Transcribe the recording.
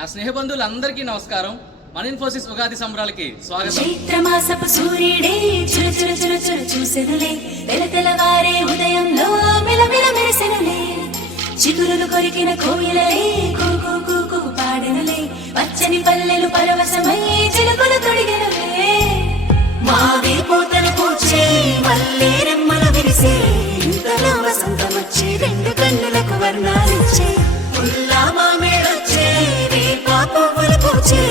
నా స్నేహబంధువులందరికీ నమస్కారం. మన ఇన్ఫోసిస్ ఉగాది సంబరాలకి స్వాగతం. చైత్రమాసపు సూర్యుడే చురు చురు చురు చురు చూసెనులే, తెలతెలవారే ఉదయంలో మిలమిల మెరిసెనులే, చిగురులు కొరికిన కోయిలలే కూకు కూకు పాడెనులే, పచ్చని పల్లెలు పరవశమై చిలుకలు తొడిగెనులే, మావి పూతలు పూచే మల్లె రెమ్మలు విరిసే, ఇంతలో వసంతమొచ్చి రెండు కన్నులకు వర్ణాలిచ్చే, పుల్లా మామిడొచ్చే వేప పువ్వులు పూచే.